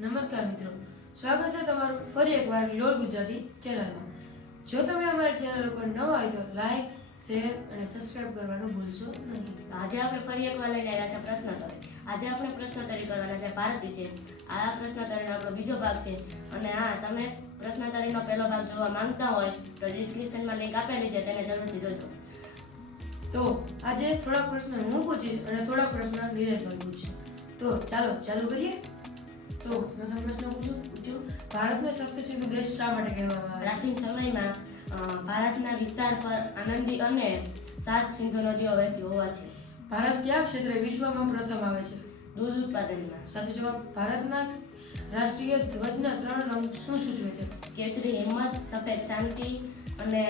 નમસ્કાર મિત્રો, સ્વાગત છે તમારું ફરી એકવાર લોલ ગુજરાતી ચેનલમાં. જો તમે અમારી ચેનલ ઉપર નવા હોય તો લાઈક, શેર અને સબસ્ક્રાઇબ કરવાનું ભૂલશો નહીં. આજે આપણે ફરી એકવાર લઈને આવ્યા છે પ્રશ્નોત્તરી. આજે આપણે પ્રશ્નોત્તરી કરવાના છે ભારત વિશે. આ પ્રશ્નોત્તરીનો આપણો બીજો ભાગ છે અને તમે પ્રશ્નોત્તરીનો પહેલો ભાગ જોવા માંગતા હોય તો ડિસ્ક્રિપ્શનમાં લિંક આપેલી છે, તેને જરૂરથી જોજો. તો આજે થોડાક પ્રશ્ન હું પૂછીશ અને થોડાક પ્રશ્ન નીરજભાઈ પૂછશે. તો ચાલો ચાલુ કરીએ. તો પ્રથમ પ્રશ્ન પૂછું. ભારતને સપ્તસિંધુ દેશ શા માટે કહેવામાં આવે? પ્રાચીન સમયમાં ભારતના વિસ્તાર પર આનંદી અને 7 સિંધુ નદીઓ વહેતી હોવાથી. ભારત કયા ક્ષેત્રે વિશ્વમાં પ્રથમ આવે છે? દૂધ ઉત્પાદનમાં. સાચો જવાબ. ભારતના રાષ્ટ્રીય ધ્વજના 3 રંગ શું સૂચવે છે? કેસરી હિંમત, સફેદ શાંતિ અને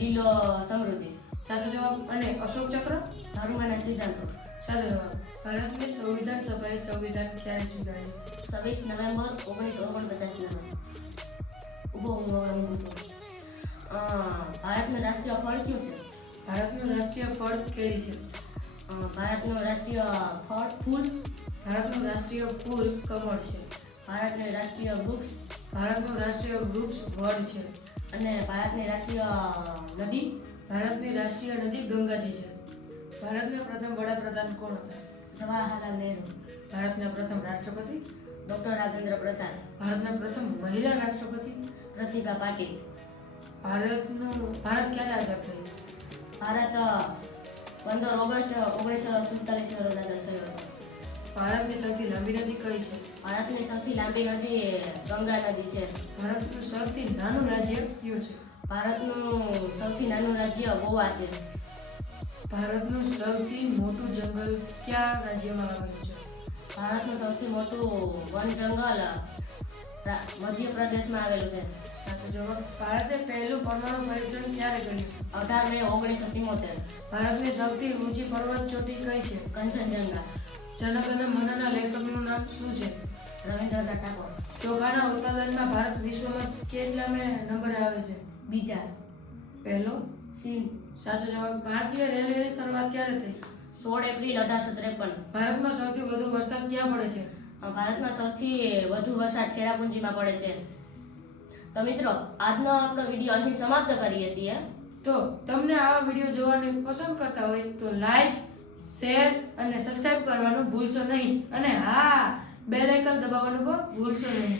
લીલો સમૃદ્ધિ. સાચો જવાબ. અને અશોક ચક્ર? ધર્મના સિદ્ધાંતો. સાચો જવાબ. ભારતની સંવિધાન સભાએ સંવિધાન ક્યારે સ્વીકાર્યું? 26 નવેમ્બર 1949. ભારતનું રાષ્ટ્રીય ફળ શું છે? ભારતનું રાષ્ટ્રીય ફળ કેળી છે. ભારતનું રાષ્ટ્રીય ફળ ફૂલ. ભારતનું રાષ્ટ્રીય ફૂલ કમળ છે. ભારતનું રાષ્ટ્રીય વૃક્ષ. ભારતનું રાષ્ટ્રીય વૃક્ષ વડ છે. અને ભારતની રાષ્ટ્રીય નદી. ભારતની રાષ્ટ્રીય નદી ગંગાજી છે. ભારતના પ્રથમ વડાપ્રધાન કોણ હતા? જવાહરલાલ નહેરુ. ભારતના પ્રથમ રાષ્ટ્રપતિ? ડોક્ટર રાજેન્દ્ર પ્રસાદ. ભારતના પ્રથમ મહિલા રાષ્ટ્રપતિ? પ્રતિભા પાટીલ. ભારત ક્યારે આઝાદ થયું? ભારત 15 ઓગસ્ટ 1947 રોજ આઝાદ થયો હતો. ભારતની સૌથી લાંબી નદી કઈ છે? ભારતની સૌથી લાંબી નદી ગંગા નદી છે. ભારતનું સૌથી નાનું રાજ્ય કયું છે? ભારતનું સૌથી નાનું રાજ્ય ગોવા છે. ભારતનું સૌથી મોટું જંગલ કયા રાજ્યમાં આવેલું છે? ભારતનું સૌથી મોટું વન જંગલ મધ્યપ્રદેશમાં આવેલું છે. સાચો જવાબ. ભારતે પહેલું પરમાણુ પરીક્ષણ ક્યારે કર્યું? 18 મે 1977. ભારતની સૌથી ઊંચી પર્વત ચોટી કઈ છે? કંચનજંગા. જનગણ મનના લેખકનું નામ શું છે? રવિન્દ્રનાથ ટાગોર. ચોખાના ઉત્પાદનમાં ભારત વિશ્વમાં કેટલામે નંબરે આવે છે? બીજા. પહેલો? ચીન. સાચો જવાબ. ભારતીય રેલવેની શરૂઆત ક્યારે થઈ? 16 એપ્રિલ 1853. ભારતમાં સૌથી વધુ વરસાદ ક્યાં પડે છે? ભારતમાં સૌથી વધુ વરસાદ ચેરાપુંજીમાં પડે છે. તો મિત્રો, આજનો આપણો વિડીયો અહીં સમાપ્ત કરીએ છીએ. તો તમને આવા વિડીયો જોવાની પસંદ કરતા હોય તો લાઈક, શેર અને સબસ્ક્રાઇબ કરવાનું ભૂલશો નહીં. અને હા, બેલ આઇકન દબાવવાનું પણ ભૂલશો નહીં.